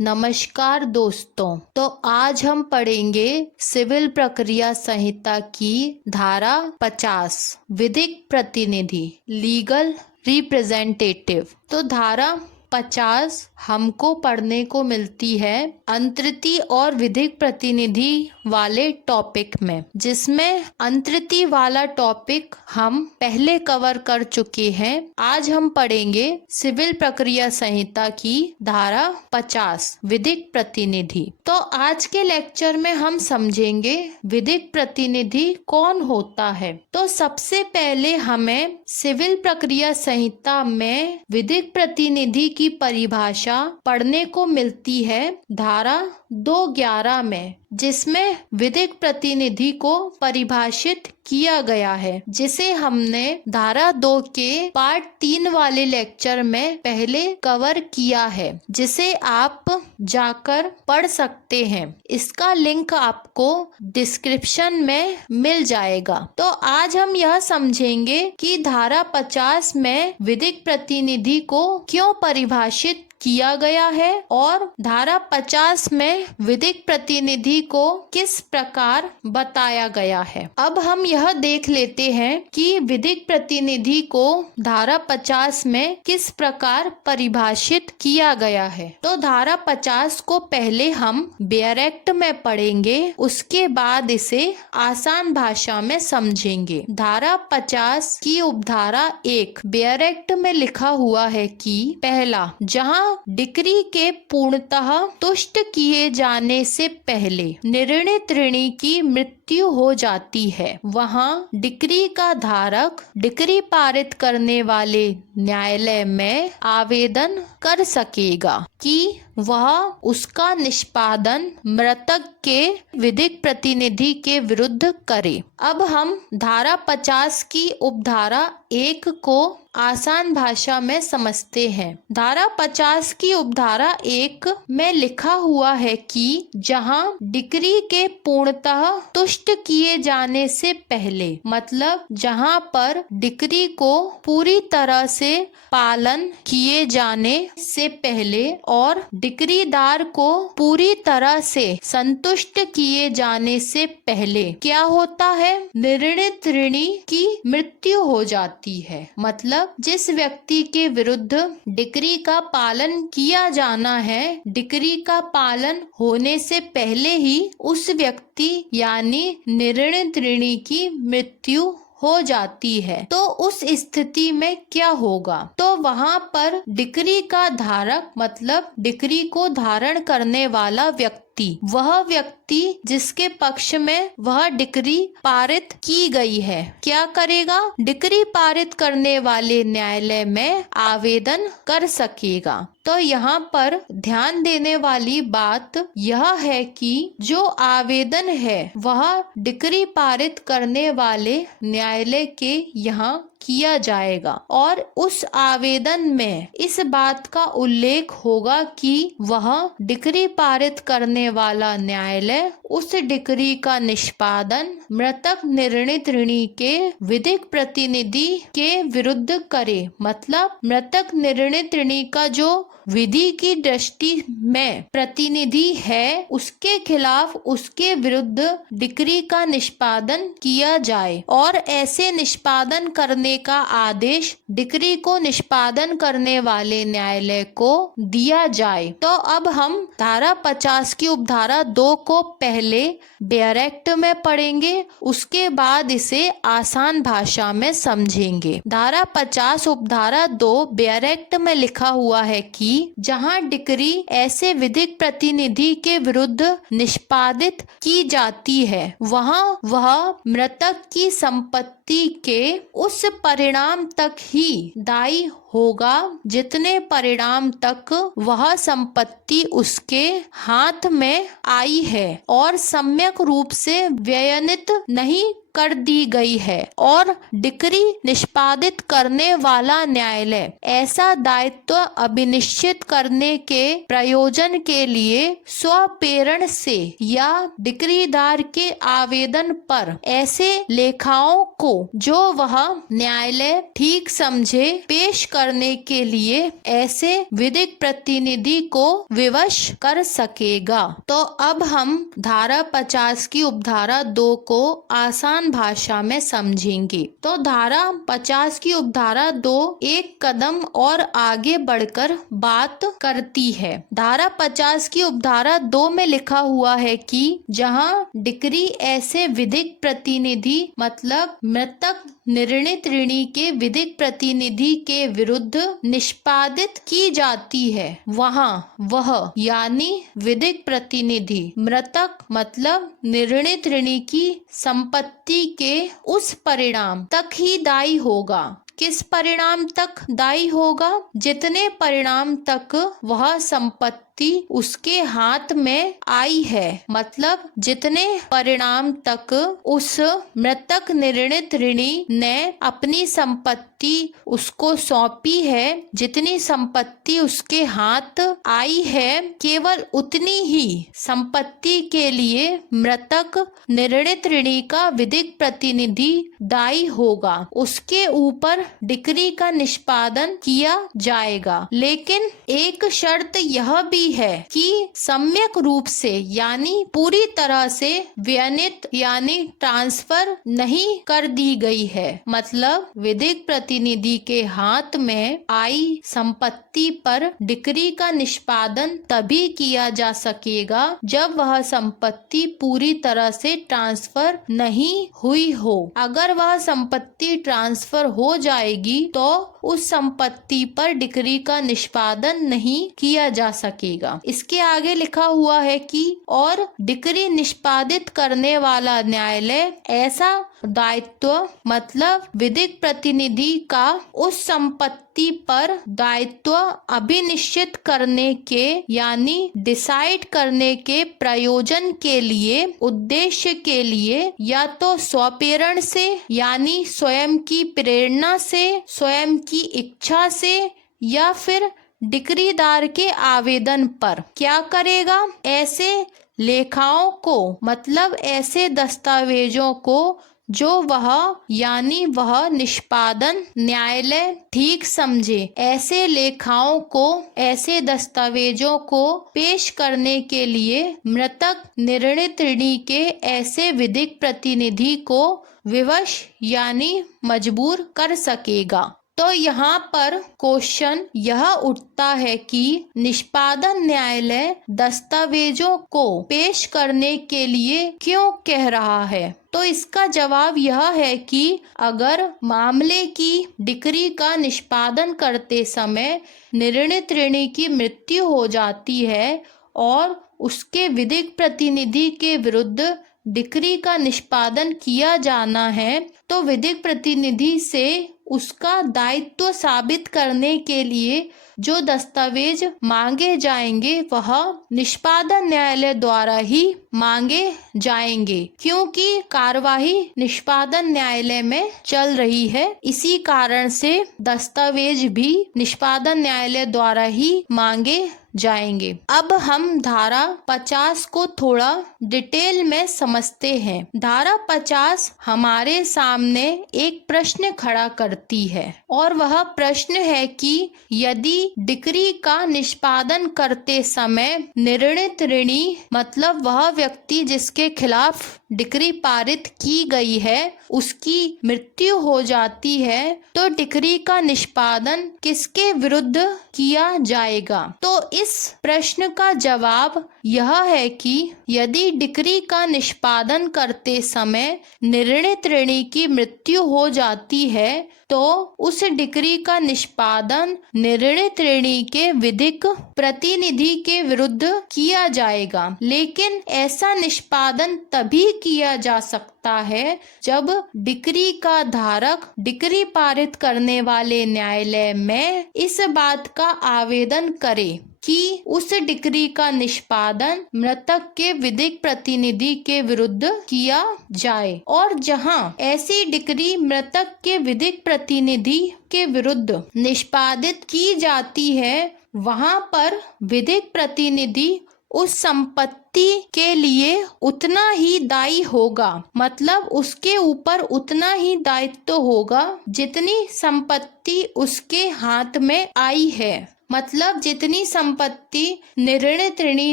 नमस्कार दोस्तों। तो आज हम पढ़ेंगे सिविल प्रक्रिया संहिता की धारा 50 विधिक प्रतिनिधि लीगल रिप्रेजेंटेटिव। तो धारा 50 हमको पढ़ने को मिलती है अंतर्ती और विधिक प्रतिनिधि वाले टॉपिक में, जिसमें अंतर्ती वाला टॉपिक हम पहले कवर कर चुके हैं। आज हम पढ़ेंगे सिविल प्रक्रिया संहिता की धारा 50 विधिक प्रतिनिधि। तो आज के लेक्चर में हम समझेंगे विधिक प्रतिनिधि कौन होता है। तो सबसे पहले हमें सिविल प्रक्रिया संहिता में विधिक प्रतिनिधि की परिभाषा पढ़ने को मिलती है धारा 211 में, जिसमें विधिक प्रतिनिधि को परिभाषित किया गया है, जिसे हमने धारा 2 के पार्ट 3 वाले लेक्चर में पहले कवर किया है, जिसे आप जाकर पढ़ सकते हैं। इसका लिंक आपको डिस्क्रिप्शन में मिल जाएगा। तो आज हम यह समझेंगे कि धारा 50 में विधिक प्रतिनिधि को क्यों परिभाषित किया गया है और धारा 50 में विधिक प्रतिनिधि को किस प्रकार बताया गया है। अब हम यह देख लेते हैं कि विधिक प्रतिनिधि को धारा 50 में किस प्रकार परिभाषित किया गया है। तो धारा 50 को पहले हम बेयर एक्ट में पढ़ेंगे, उसके बाद इसे आसान भाषा में समझेंगे। धारा 50 की उपधारा 1 बेयर एक्ट में लिखा हुआ है कि पहला, जहां डिक्री के पूर्णतः तुष्ट किए जाने से पहले निर्णीत ऋणी की मृत्यु हो जाती है, वहां डिक्री का धारक डिक्री पारित करने वाले न्यायालय में आवेदन कर सकेगा कि वह उसका निष्पादन मृतक के विधिक प्रतिनिधि के विरुद्ध करे। अब हम धारा 50 की उपधारा 1 को आसान भाषा में समझते हैं। धारा 50 की उपधारा 1 में लिखा हुआ है कि जहां डिक्री के पूर्णतः तुष्ट किए जाने से पहले, मतलब जहां पर डिक्री को पूरी तरह से पालन किए जाने से पहले और डिक्रीदार को पूरी तरह से संतुष्ट किए जाने से पहले क्या होता है, निर्णीत ऋणी की मृत्यु हो जाती है। मतलब जिस व्यक्ति के विरुद्ध डिक्री का पालन किया जाना है, डिक्री का पालन होने से पहले ही उस व्यक्ति यानी निर्णीत ऋणी की मृत्यु हो जाती है। तो उस स्थिति में क्या होगा, तो वहां पर डिक्री का धारक मतलब डिक्री को धारण करने वाला व्यक्ति, वह व्यक्ति जिसके पक्ष में वह डिक्री पारित की गई है, क्या करेगा, डिक्री पारित करने वाले न्यायालय में आवेदन कर सकेगा। तो यहाँ पर ध्यान देने वाली बात यह है कि जो आवेदन है वह डिक्री पारित करने वाले न्यायालय के यहाँ किया जाएगा और उस आवेदन में इस बात का उल्लेख होगा कि वह डिक्री पारित करने वाला न्यायालय उस डिक्री का निष्पादन मृतक निर्णीत ऋणी के विधिक प्रतिनिधि के विरुद्ध करे। मतलब मृतक निर्णीत ऋणी का जो विधि की दृष्टि में प्रतिनिधि है, उसके खिलाफ उसके विरुद्ध डिक्री का निष्पादन किया जाए और ऐसे निष्पादन करने का आदेश डिक्री को निष्पादन करने वाले न्यायालय को दिया जाए। तो अब हम धारा 50 की उपधारा 2 को पहले बेयर एक्ट में पढ़ेंगे, उसके बाद इसे आसान भाषा में समझेंगे। धारा 50 उपधारा 2 बेयर एक्ट में लिखा हुआ है कि जहां डिक्री ऐसे विधिक प्रतिनिधि के विरुद्ध निष्पादित की जाती है, वहां वह मृतक की संपत्ति के उस परिणाम तक ही दायी होगा जितने परिणाम तक वह संपत्ति उसके हाथ में आई है और सम्यक रूप से व्ययनित नहीं कर दी गई है और डिक्री निष्पादित करने वाला न्यायालय ऐसा दायित्व अभिनिश्चित करने के प्रयोजन के लिए स्वप्रेरण से या डिक्रीदार के आवेदन पर ऐसे लेखाओं को जो वह न्यायालय ठीक समझे पेश करने के लिए ऐसे विधिक प्रतिनिधि को विवश कर सकेगा। तो अब हम धारा 50 की उपधारा 2 को आसान भाषा में समझेंगे। तो धारा 50 की उपधारा 2 एक कदम और आगे बढ़कर बात करती है। धारा 50 की उपधारा 2 में लिखा हुआ है कि जहां डिक्री ऐसे विधिक प्रतिनिधि मतलब मृतक निर्णित ऋणी के विधिक प्रतिनिधि के विरुद्ध निष्पादित की जाती है वहां वह यानी विधिक प्रतिनिधि मृतक मतलब निर्णित ऋणी की संपत्ति के उस परिणाम तक ही दायी होगा। किस परिणाम तक दायी होगा? जितने परिणाम तक वह संपत्ति उसके हाथ में आई है, मतलब जितने परिणाम तक उस मृतक निर्णित ऋणी ने अपनी संपत्ति उसको सौंपी है, जितनी संपत्ति उसके हाथ आई है, केवल उतनी ही संपत्ति के लिए मृतक निर्णित ऋणी का विधिक प्रतिनिधि दायी होगा। उसके ऊपर डिक्री का निष्पादन किया जाएगा। लेकिन एक शर्त यह भी है कि सम्यक रूप से यानी पूरी तरह से व्यनित यानी ट्रांसफर नहीं कर दी गई है। मतलब विधिक प्रतिनिधि के हाथ में आई संपत्ति पर डिक्री का निष्पादन तभी किया जा सकेगा जब वह संपत्ति पूरी तरह से ट्रांसफर नहीं हुई हो। अगर वह संपत्ति ट्रांसफर हो जाएगी तो उस संपत्ति पर डिक्री का निष्पादन नहीं किया जा सकेगा। इसके आगे लिखा हुआ है कि और डिक्री निष्पादित करने वाला न्यायालय ऐसा दायित्व मतलब विधिक प्रतिनिधि का उस संपत्ति पर दायित्व अभिनिश्चित करने के यानी डिसाइड करने के प्रयोजन के लिए उद्देश्य के लिए या तो स्वप्रेरण से यानी स्वयं की प्रेरणा से स्वयं की इच्छा से या फिर डिक्रीदार के आवेदन पर क्या करेगा? ऐसे लेखाओं को मतलब ऐसे दस्तावेजों को जो वह यानी वह निष्पादन न्यायालय ठीक समझे ऐसे लेखाओं को ऐसे दस्तावेजों को पेश करने के लिए मृतक निर्णित ऋणी के ऐसे विधिक प्रतिनिधि को विवश यानी मजबूर कर सकेगा। तो यहाँ पर क्वेश्चन यह उठता है कि निष्पादन न्यायालय दस्तावेजों को पेश करने के लिए क्यों कह रहा है? तो इसका जवाब यह है कि अगर मामले की डिक्री का निष्पादन करते समय निर्णित ऋणी की मृत्यु हो जाती है और उसके विधिक प्रतिनिधि के विरुद्ध डिक्री का निष्पादन किया जाना है, तो विधिक प्रतिनिधि से उसका दायित्व साबित करने के लिए जो दस्तावेज मांगे जाएंगे वह निष्पादन न्यायालय द्वारा ही मांगे जाएंगे, क्योंकि कार्यवाही निष्पादन न्यायालय में चल रही है। इसी कारण से दस्तावेज भी निष्पादन न्यायालय द्वारा ही मांगे जाएंगे। अब हम धारा 50 को थोड़ा डिटेल में समझते हैं। धारा 50 हमारे सामने एक प्रश्न खड़ा करती है और वह प्रश्न है कि यदि डिक्री का निष्पादन करते समय निर्णित ऋणी मतलब वह व्यक्ति जिसके खिलाफ डिक्री पारित की गई है उसकी मृत्यु हो जाती है, तो डिक्री का निष्पादन किसके विरुद्ध किया जाएगा? तो इस प्रश्न का जवाब यह है कि यदि डिक्री का निष्पादन करते समय निर्णित ऋणी की मृत्यु हो जाती है तो उस डिक्री का निष्पादन निर्णित ऋणी के विधिक प्रतिनिधि के विरुद्ध किया जाएगा। लेकिन ऐसा निष्पादन तभी किया जा सकता सकता है जब डिक्री का धारक डिक्री पारित करने वाले न्यायालय में इस बात का आवेदन करे कि उस डिक्री का निष्पादन मृतक के विधिक प्रतिनिधि के विरुद्ध किया जाए, और जहां ऐसी डिक्री मृतक के विधिक प्रतिनिधि के विरुद्ध निष्पादित की जाती है वहां पर विधिक प्रतिनिधि उस संपत्ति के लिए उतना ही दायी होगा, मतलब उसके ऊपर उतना ही दायित्व होगा जितनी संपत्ति उसके हाथ में आई है। मतलब जितनी संपत्ति निर्णित ऋणी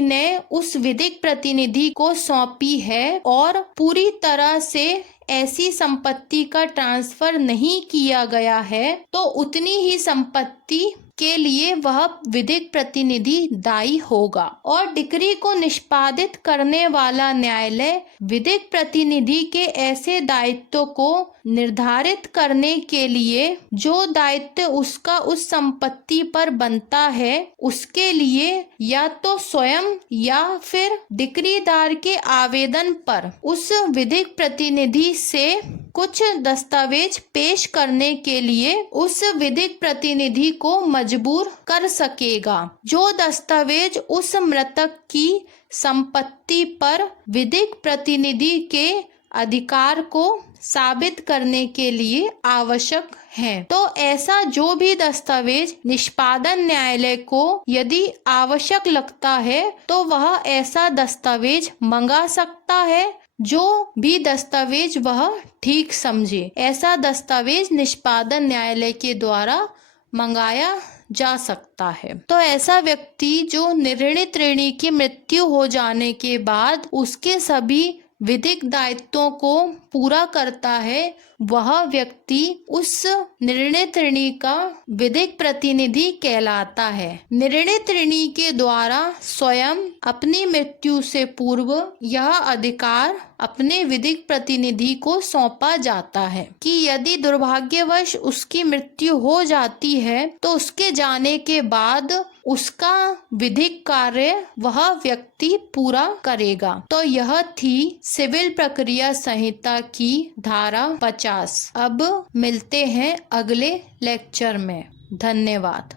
ने उस विधिक प्रतिनिधि को सौंपी है और पूरी तरह से ऐसी संपत्ति का ट्रांसफर नहीं किया गया है, तो उतनी ही संपत्ति के लिए वह विधिक प्रतिनिधि दायी होगा। और डिक्री को निष्पादित करने वाला न्यायालय विधिक प्रतिनिधि के ऐसे दायित्व को निर्धारित करने के लिए जो दायित्व उसका उस संपत्ति पर बनता है उसके लिए या तो स्वयं या फिर डिक्रीदार के आवेदन पर उस विधिक प्रतिनिधि से कुछ दस्तावेज पेश करने के लिए उस विधिक प्रतिनिधि को मजबूर कर सकेगा, जो दस्तावेज उस मृतक की संपत्ति पर विधिक प्रतिनिधि के अधिकार को साबित करने के लिए आवश्यक है। तो ऐसा जो भी दस्तावेज निष्पादन न्यायालय को यदि आवश्यक लगता है तो वह ऐसा दस्तावेज मंगा सकता है, जो भी दस्तावेज वह ठीक समझे। ऐसा दस्तावेज निष्पादन न्यायालय के द्वारा मंगाया जा सकता है। तो ऐसा व्यक्ति जो निर्णित ऋणी की मृत्यु हो जाने के बाद उसके सभी विधिक दायित्वों को पूरा करता है, वह व्यक्ति उस निर्णित ऋणी का विधिक प्रतिनिधि कहलाता है। निर्णित ऋणी के द्वारा स्वयं अपनी मृत्यु से पूर्व यह अधिकार अपने विधिक प्रतिनिधि को सौंपा जाता है कि यदि दुर्भाग्यवश उसकी मृत्यु हो जाती है तो उसके जाने के बाद उसका विधिक कार्य वह व्यक्ति पूरा करेगा। तो यह थी सिविल प्रक्रिया संहिता की धारा 50। अब मिलते हैं अगले लेक्चर में। धन्यवाद।